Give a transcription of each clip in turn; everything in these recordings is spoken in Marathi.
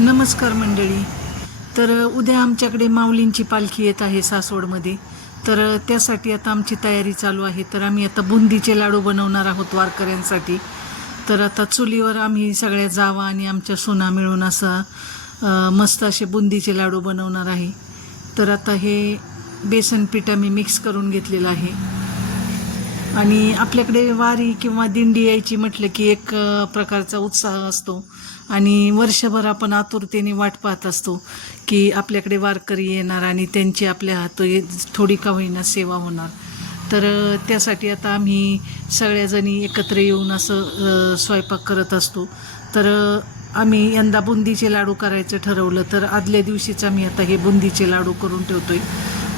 नमस्कार मंडळी. तर उद्या आमच्याकडे माऊलींची पालखी येत आहे सासवडमध्ये. तर त्यासाठी आता आमची तयारी चालू आहे. तर आम्ही आता बुंदीचे लाडू बनवणार आहोत वारकऱ्यांसाठी. तर आता चुलीवर आम्ही सगळ्या जावा आणि आमच्या सुना मिळून मस्त असे बुंदीचे लाडू बनवणार आहे. तर आता हे बेसन पीठ आम्ही मिक्स करून घेतलेलं आहे. आणि आपल्याकडे वारी किंवा दिंडी यायची म्हटलं की एक प्रकारचा उत्साह असतो आणि वर्षभर आपण आतुरतेने वाट पाहत असतो की आपल्याकडे वारकरी येणार आणि त्यांची आपल्या हातोही थोडी का होईना सेवा होणार. तर त्यासाठी आता आम्ही सगळ्याजणी एकत्र येऊन स्वयंपाक करत असतो. तर आम्ही यंदा बुंदीचे लाडू करायचं ठरवलं. तर आदल्या दिवशीच आम्ही आता हे बुंदीचे लाडू करून ठेवतोय.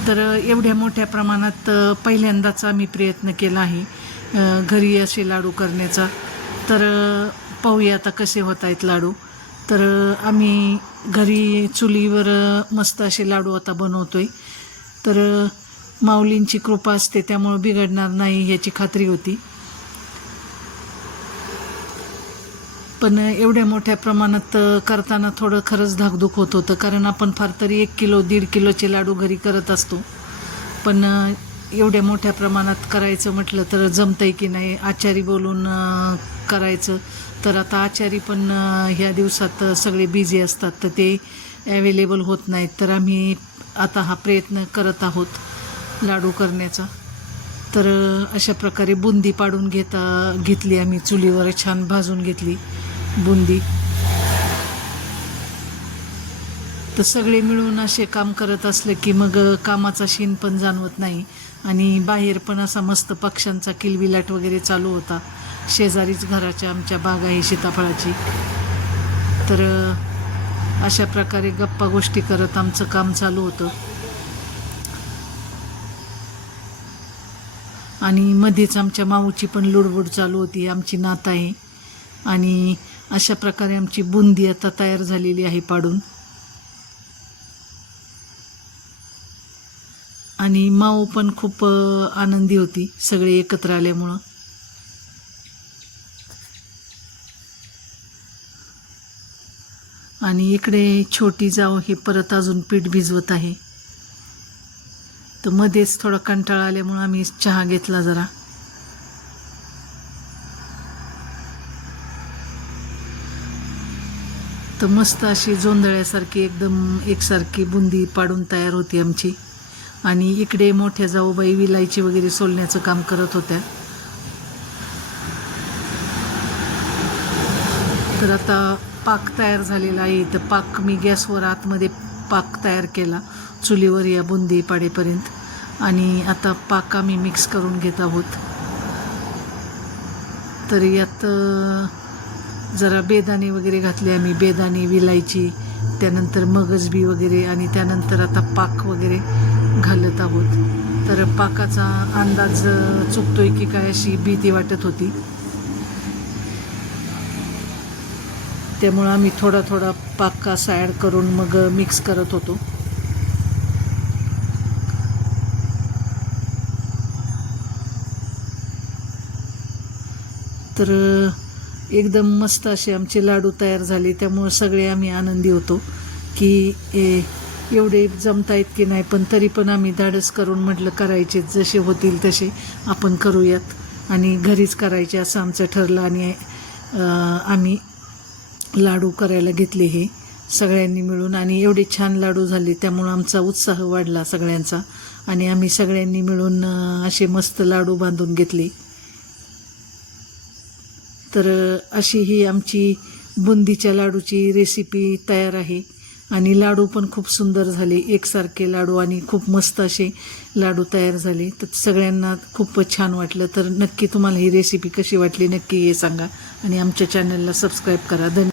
तर एवढ्या मोठ्या प्रमाणात पहिल्यांदाच आम्ही प्रयत्न केला आहे घरी असे लाडू करण्याचा. तर पाहूया आता कसे होत आहेत लाडू. तर आम्ही घरी चुलीवर मस्त असे लाडू आता बनवतोय. तर माऊलींची कृपा असते त्यामुळं बिघडणार नाही याची खात्री होती. पण एवढ्या मोठ्या प्रमाणात करताना थोडं खरंच धाकधूक होत होतं, कारण आपण फार तरी 1 किलो 1.5 किलोचे लाडू घरी करत असतो. पण एवढ्या मोठ्या प्रमाणात करायचं म्हटलं तर जमतंय की नाही, आचारी बोलून करायचं. तर आता आचारी पण ह्या दिवसात सगळे बिझी असतात, तर ते ॲवेलेबल होत नाहीत. तर आम्ही आता हा प्रयत्न करत आहोत लाडू करण्याचा. तर अशा प्रकारे बुंदी पाडून घेतली आम्ही चुलीवर, छान भाजून घेतली बुंदी. तर सगळे मिळून असे काम करत असलं की मग कामाचा शीण पण जाणवत नाही. आणि बाहेर पण असा मस्त पक्ष्यांचा किलबिलाट वगैरे चालू होता. शेजारीच घराच्या आमच्या बाग आहे सीताफळाची. तर अशा प्रकारे गप्पा गोष्टी करत आमचं काम चालू होतं. आणि मध्येच आमच्या माऊची पण लुडबुड चालू होती. आमची नात आहे. आणि अशा प्रकारे आमची बुंदी आता तयार झालेली आहे पाडून. आणि माऊ पण खूप आनंदी होती सगळे एकत्र आल्यामुळं. आणि इकडे छोटी जाऊ हे परत अजून पीठ भिजवत आहे. तर मध्येच थोडा कंटाळा आल्यामुळं आम्ही चहा घेतला जरा. तर मस्त अशी जोंधळ्यासारखी एकदम एकसारखी बुंदी पाडून तयार होती आमची. आणि इकडे मोठ्या जाऊबाई विलायची वगैरे सोलण्याचं काम करत होत्या. तर आता पाक तयार झालेला आहे. तर पाक मी गॅसवर आतमध्ये पाक तयार केला चुलीवर या बुंदी पाडेपर्यंत. आणि आता पाक आम्ही मिक्स करून घेत आहोत. तर यात जरा बेदाणे वगैरे घातले आम्ही, बेदाणे, विलायची, त्यानंतर मगजबी वगैरे. आणि त्यानंतर आता पाक वगैरे घालत आहोत. तर पाकाचा अंदाज चुकतोय की काय अशी भीती वाटत होती. त्यामुळं आम्ही थोडा थोडा पाक असा ॲड करून मग मिक्स करत होतो. तर एकदम मस्त असे आमचे लाडू तयार झाले. त्यामुळं सगळे आम्ही आनंदी होतो की एवढे जमतायत की नाही. पण तरी पण आम्ही धाडस करून म्हटलं करायचे, जसे होतील तसे आपण करूयात आणि घरीच करायचे असं आमचं ठरलं. आणि आम्ही लाडू करायला घेतले हे सगळ्यांनी मिळून. आणि एवढे छान लाडू झाले त्यामुळं आमचा उत्साह वाढला सगळ्यांचा. आणि आम्ही सगळ्यांनी मिळून असे मस्त लाडू बांधून घेतले. तर अशी ही आमची बुंदीच्या लाडूची रेसिपी तयार आहे. आणि लाडू पण खूप सुंदर झाले, एकसारखे लाडू आणि खूप मस्त असे लाडू तयार झाले. तर सगळ्यांना खूप छान वाटलं. तर नक्की तुम्हाला ही रेसिपी कशी वाटली नक्की हे सांगा आणि आमच्या चॅनलला सबस्क्राईब करा. धन्यवाद.